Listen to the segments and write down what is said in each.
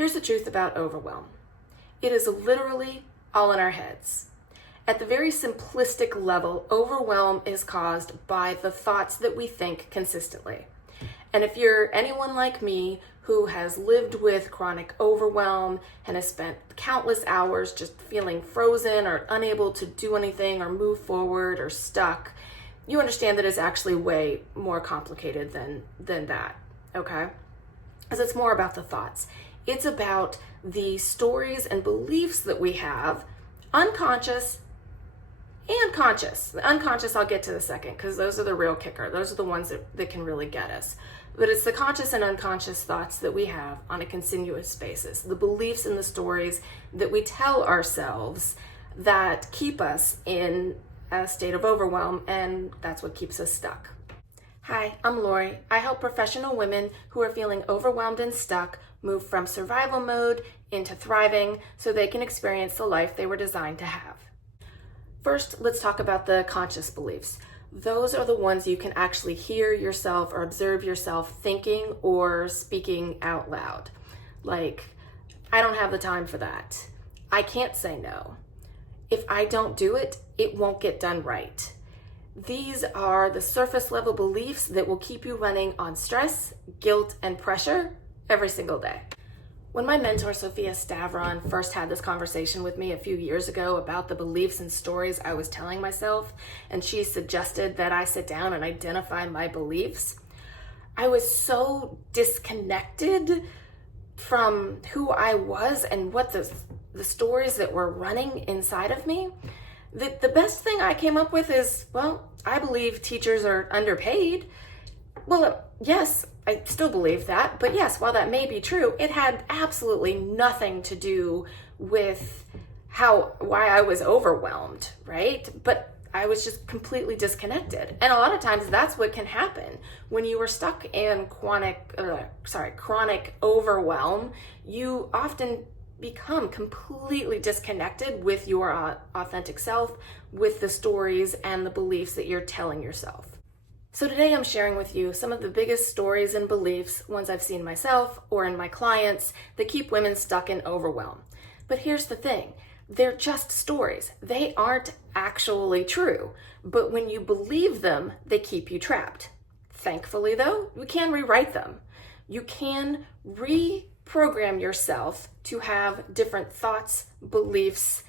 Here's the truth about overwhelm. It is literally all in our heads. At the very simplistic level, overwhelm is caused by the thoughts that we think consistently. And if you're anyone like me who has lived with chronic overwhelm and has spent countless hours just feeling frozen or unable to do anything or move forward or stuck, you understand that it's actually way more complicated than that, okay? Because it's more about the thoughts. It's about the stories and beliefs that we have, unconscious and conscious. The unconscious I'll get to in a second, because those are the real kicker. Those are the ones that can really get us. But it's the conscious and unconscious thoughts that we have on a continuous basis, the beliefs and the stories that we tell ourselves that keep us in a state of overwhelm, and that's what keeps us stuck. Hi, I'm Lori. I help professional women who are feeling overwhelmed and stuck move from survival mode into thriving so they can experience the life they were designed to have. First, let's talk about the conscious beliefs. Those are the ones you can actually hear yourself or observe yourself thinking or speaking out loud. Like, I don't have the time for that. I can't say no. If I don't do it, it won't get done right. These are the surface level beliefs that will keep you running on stress, guilt, and pressure every single day. When my mentor, Sophia Stavron, first had this conversation with me a few years ago about the beliefs and stories I was telling myself, and she suggested that I sit down and identify my beliefs, I was so disconnected from who I was and what the stories that were running inside of me. The best thing I came up with is, well, I believe teachers are underpaid. Well, yes, I still believe that, but yes, while that may be true, it had absolutely nothing to do with why I was overwhelmed, right? But I was just completely disconnected. And a lot of times that's what can happen when you are stuck in chronic overwhelm. You often become completely disconnected with your authentic self, with the stories and the beliefs that you're telling yourself. So today I'm sharing with you some of the biggest stories and beliefs, ones I've seen myself or in my clients, that keep women stuck in overwhelm. But here's the thing, they're just stories. They aren't actually true, but when you believe them, they keep you trapped. Thankfully though, you can rewrite them. You can reprogram yourself to have different thoughts, beliefs,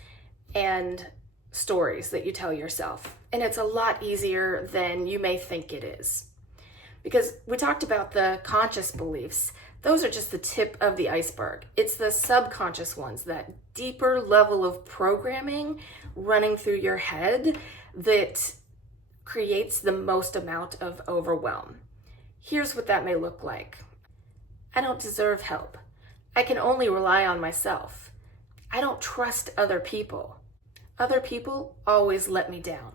and stories that you tell yourself. And it's a lot easier than you may think it is. Because we talked about the conscious beliefs. Those are just the tip of the iceberg. It's the subconscious ones, that deeper level of programming running through your head that creates the most amount of overwhelm. Here's what that may look like. I don't deserve help. I can only rely on myself. I don't trust other people. Other people always let me down.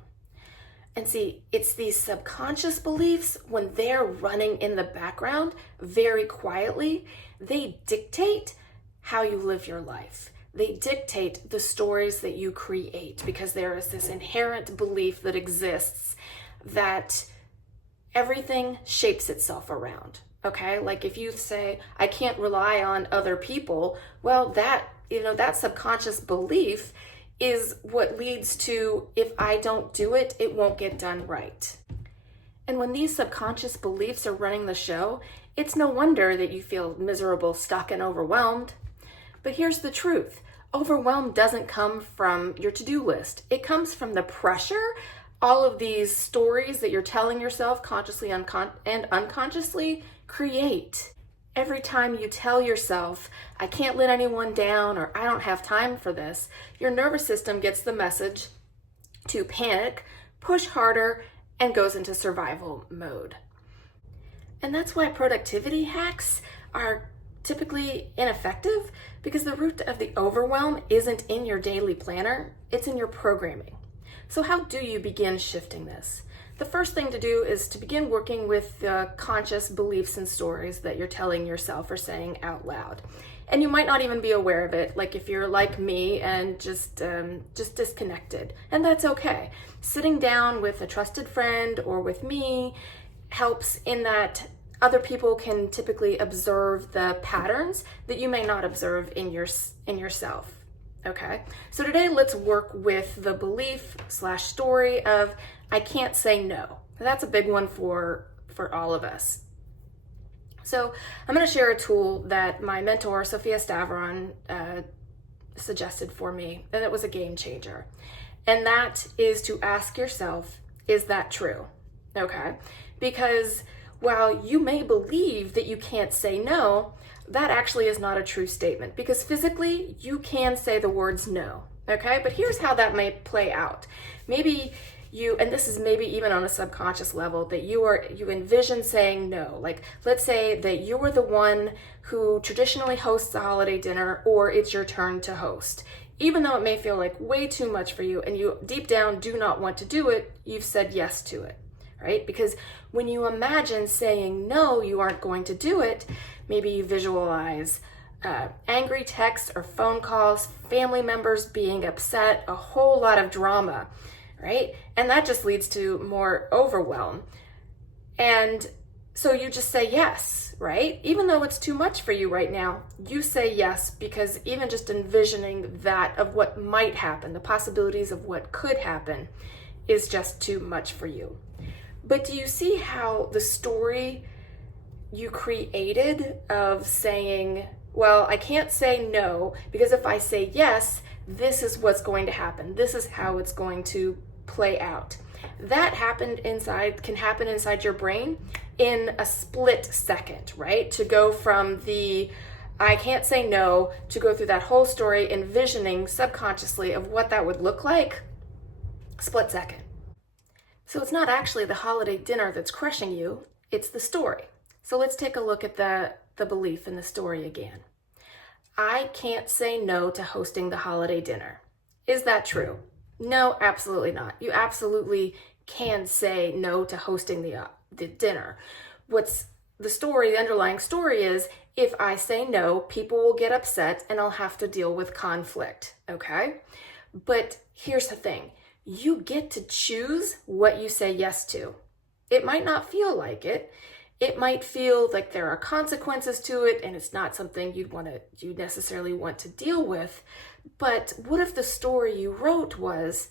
And see, it's these subconscious beliefs, when they're running in the background very quietly, they dictate how you live your life. They dictate the stories that you create, because there is this inherent belief that exists that everything shapes itself around. Okay? Like if you say, I can't rely on other people, well, that subconscious belief is what leads to, if I don't do it, it won't get done right. And when these subconscious beliefs are running the show, it's no wonder that you feel miserable, stuck, and overwhelmed. But here's the truth. Overwhelm doesn't come from your to-do list. It comes from the pressure, all of these stories that you're telling yourself consciously and unconsciously create. Every time you tell yourself, I can't let anyone down, or I don't have time for this, your nervous system gets the message to panic, push harder, and goes into survival mode. And that's why productivity hacks are typically ineffective, because the root of the overwhelm isn't in your daily planner, it's in your programming. So how do you begin shifting this? The first thing to do is to begin working with the conscious beliefs and stories that you're telling yourself or saying out loud. And you might not even be aware of it, like if you're like me and just disconnected, and that's okay. Sitting down with a trusted friend or with me helps in that Other people can typically observe the patterns that you may not observe in yourself. Okay, so today let's work with the belief / story of I can't say no. That's a big one for all of us. So I'm going to share a tool that my mentor, Sophia Stavron, suggested for me, and it was a game changer. And that is to ask yourself, is that true? Okay, because while you may believe that you can't say no, that actually is not a true statement, because physically you can say the words no. Okay, but here's how that may play out. Maybe you, and this is maybe even on a subconscious level, that you envision saying no. Like, let's say that you're the one who traditionally hosts a holiday dinner, or it's your turn to host. Even though it may feel like way too much for you and you deep down do not want to do it, you've said yes to it, right? Because when you imagine saying no, you aren't going to do it, maybe you visualize angry texts or phone calls, family members being upset, a whole lot of drama, right? And that just leads to more overwhelm. And so you just say yes, right? Even though it's too much for you right now, you say yes, because even just envisioning that of what might happen, the possibilities of what could happen, is just too much for you. But do you see how the story you created of saying, well, I can't say no, because if I say yes, this is what's going to happen. This is how it's going to play out. That can happen inside your brain in a split second, right? To go from the I can't say no to go through that whole story, envisioning subconsciously of what that would look like, split second. So it's not actually the holiday dinner that's crushing you, it's the story. So let's take a look at the belief in the story again. I can't say no to hosting the holiday dinner. Is that true? No, absolutely not. You absolutely can say no to hosting the dinner. What's the underlying story is, if I say no, people will get upset and I'll have to deal with conflict, okay? But here's the thing. You get to choose what you say yes to. It might not feel like it. It might feel like there are consequences to it and it's not something you necessarily want to deal with. But what if the story you wrote was,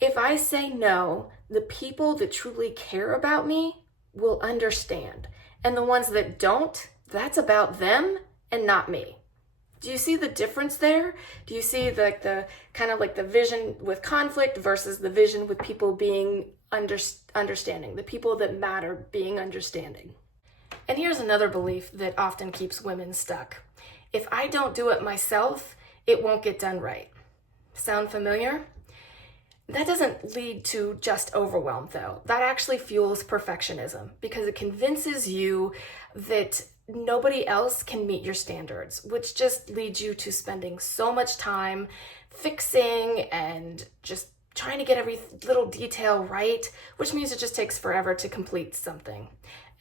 if I say no, the people that truly care about me will understand. And the ones that don't, that's about them and not me. Do you see the difference there? Do you see the kind of like the vision with conflict versus the vision with people being understanding, the people that matter being understanding? And here's another belief that often keeps women stuck. If I don't do it myself, it won't get done right. Sound familiar? That doesn't lead to just overwhelm, though. That actually fuels perfectionism, because it convinces you that nobody else can meet your standards, which just leads you to spending so much time fixing and just trying to get every little detail right, which means it just takes forever to complete something.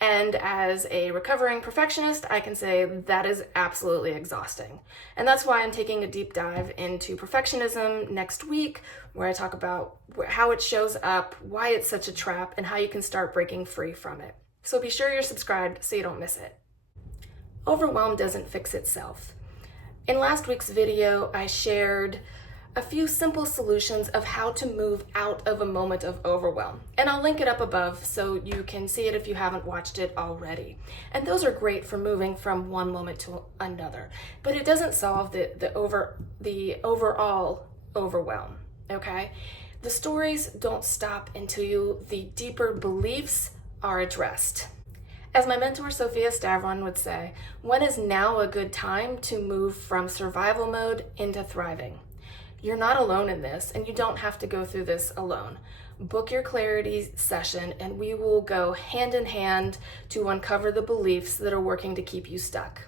And as a recovering perfectionist, I can say that is absolutely exhausting. And that's why I'm taking a deep dive into perfectionism next week, where I talk about how it shows up, why it's such a trap, and how you can start breaking free from it. So be sure you're subscribed so you don't miss it. Overwhelm doesn't fix itself. In last week's video, I shared a few simple solutions of how to move out of a moment of overwhelm. And I'll link it up above so you can see it if you haven't watched it already. And those are great for moving from one moment to another. But it doesn't solve the overall overwhelm, okay? The stories don't stop until the deeper beliefs are addressed. As my mentor Sophia Stavron would say, when is now a good time to move from survival mode into thriving? You're not alone in this, and you don't have to go through this alone. Book your clarity session, and we will go hand in hand to uncover the beliefs that are working to keep you stuck.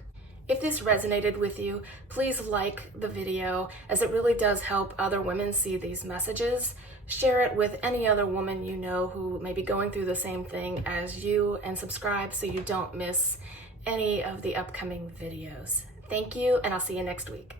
If this resonated with you, please like the video, as it really does help other women see these messages. Share it with any other woman you know who may be going through the same thing as you, and subscribe so you don't miss any of the upcoming videos. Thank you, and I'll see you next week.